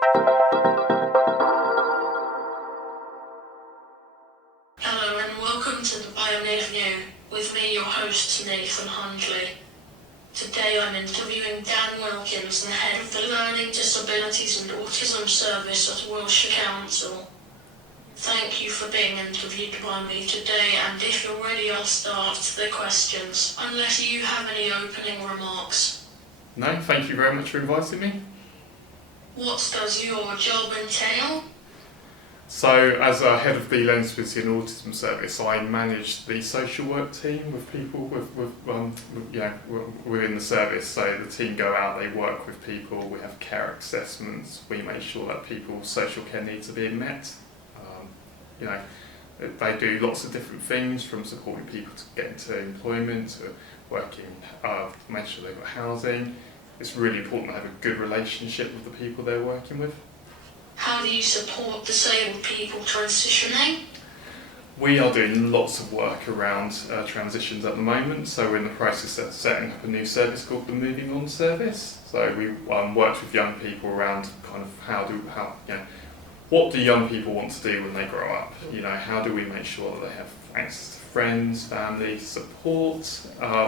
Hello and welcome to the Pioneer View, with me your host Nathan Hundley. Today I'm interviewing Dan Wilkins, the head of the Learning Disabilities and Autism Service at Wiltshire Council. Thank you for being interviewed by me today, and if you're ready I'll start the questions, unless you have any opening remarks. No, thank you very much for inviting me. What does your job entail? So, as a head of the Learning Disabilities and Autism Service, I manage the social work team with people within the service. So the team go out, they work with people, we have care assessments, we make sure that people's social care needs are being met. They do lots of different things, from supporting people to get into employment, to working, make sure they've got housing. It's really important to have a good relationship with the people they're working with. How do you support disabled people transitioning? We are doing lots of work around transitions at the moment, so we're in the process of setting up a new service called the Moving On service. So we worked with young people around kind of what do young people want to do when they grow up? How do we make sure that they have access to friends, family, support?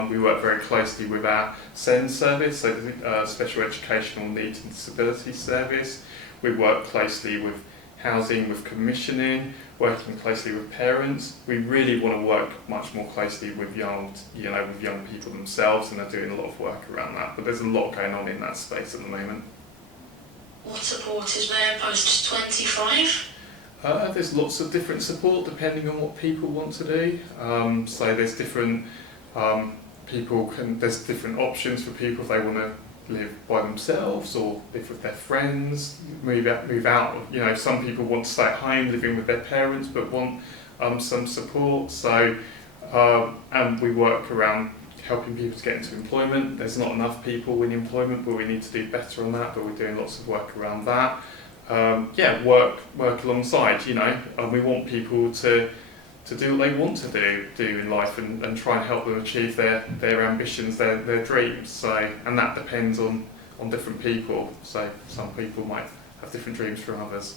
We work very closely with our SEND service, so the Special Educational Needs and Disabilities Service. We work closely with housing, with commissioning, working closely with parents. We really want to work much more closely with young people themselves, and they're doing a lot of work around that. But there's a lot going on in that space at the moment. What support is there post 25? There's lots of different support depending on what people want to do. So there's different there's different options for people if they want to live by themselves or live with their friends, move out. Some people want to stay at home living with their parents but want some support. So and we work around helping people to get into employment. There's not enough people in employment, but we need to do better on that, but we're doing lots of work around that. Work alongside, and we want people to do what they want to do in life and try and help them achieve their ambitions, their dreams. So, and that depends on different people. So some people might have different dreams from others.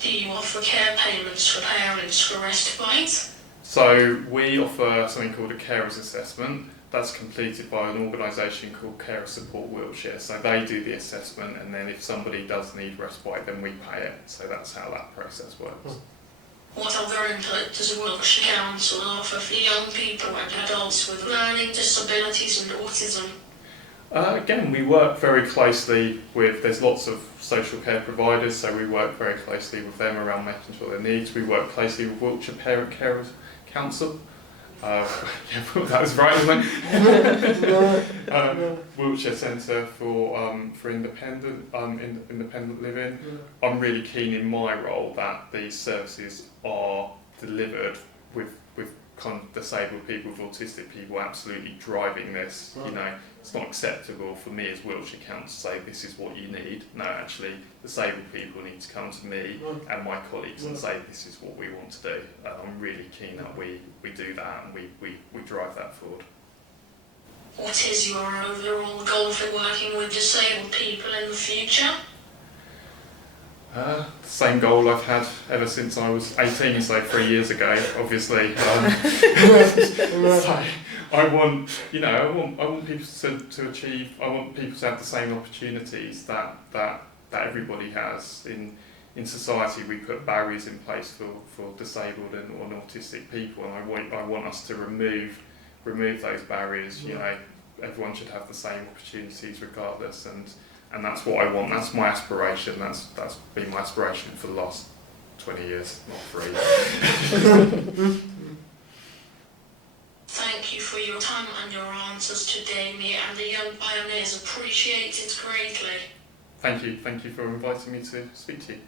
Do you offer care payments for parents for respite? So we offer something called a carers assessment. That's completed by an organisation called Carer Support Wiltshire. So they do the assessment, and then if somebody does need respite, then we pay it. So that's how that process works. What other input does Wilkshire Council offer for young people and adults with learning disabilities and autism? Again, we work very closely there's lots of social care providers, so we work very closely with them around making sure their needs. We work closely with Wiltshire Parent Carers Council. That was right, wasn't it? Wiltshire Centre for Independent Living. I'm really keen in my role that these services are delivered with kind of disabled people, with autistic people absolutely driving this. It's not acceptable for me as Wiltshire Council to say this is what you need. No, actually, disabled people need to come to me and my colleagues and say this is what we want to do. I'm really keen that we do that and we drive that forward. What is your overall goal for working with disabled people in the future? Same goal I've had ever since I was 18, so 3 years ago, obviously. So I want people to achieve. I want people to have the same opportunities that everybody has in society. We put barriers in place for disabled and autistic people, and I want us to remove those barriers. Everyone should have the same opportunities regardless, and that's what I want. That's my aspiration. That's been my aspiration for the last 20 years, not 3. Thank you for your time and your answers today. Me and the young pioneers appreciate it greatly. Thank you for inviting me to speak to you.